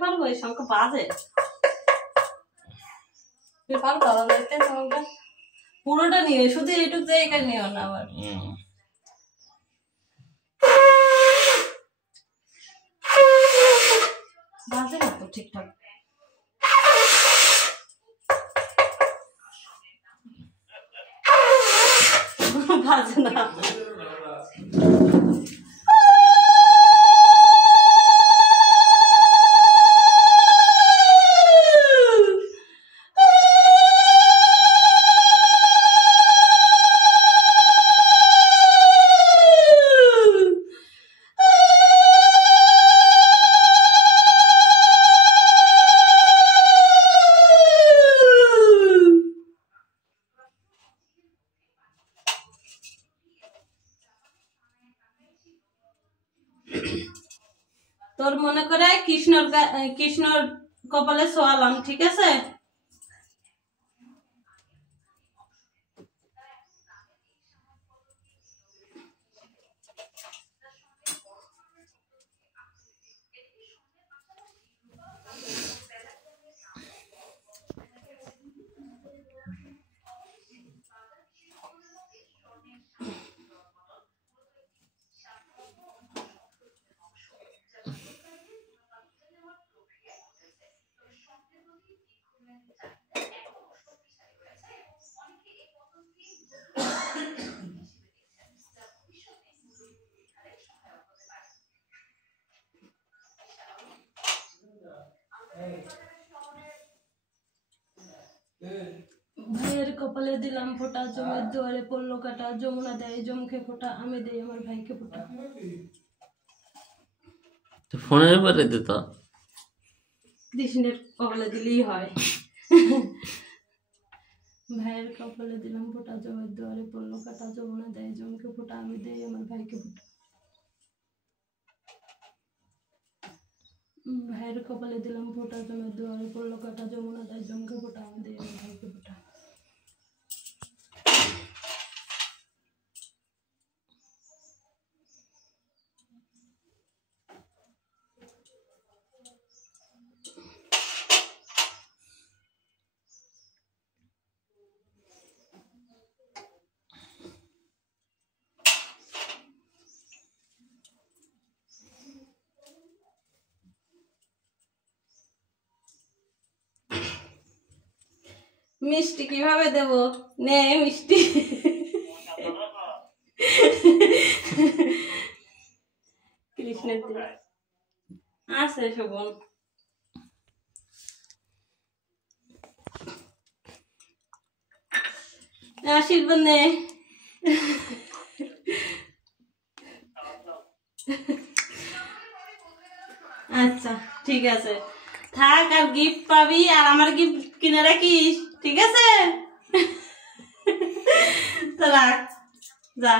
পারবো এই শঙ্খ বাজে পারবো পুরোটা নিয়ে শুধু এইটুক জায়গায় নিও না আবার বাজে না তো ঠিকঠাক বাজে না তোর মনে করে কৃষ্ণর কপালে সোয়ালাম ঠিক আছে ভাইয়ের কপালে দিলাম ফোঁটা জমের দুয়ারে পড়লো কাটা যমুনা দেয় জমকে ফোঁটা আমি দেই আমার ভাইকে ফোঁটা ফোনের পরে দিত কৃষ্ণের কপালে দিলেই হয় ভাইয়ের কপালে দিলাম ফোঁটা জমের দুয়ারে পড়লো কাটা যমুনা দেয় জমকে ফোঁটা আমি দেই আমার ভাইকে ফোঁটা ভাইয়ের কপালে দিলাম ফোঁটা জমের দুয়ারে পড়লো কাটা যমুনা দেয় জমকে ফোঁটা আমি দেই আমার ভাইকে ফোঁটা মিষ্টি কিভাবে দেব নে মিষ্টি কৃষ্ণের আছে শোভন আশীর্বাদ নে আচ্ছা ঠিক আছে থাক আর গিফট পাবি আর আমার গিফট কিনে রাখিস ঠিক আছে তো রাখ যা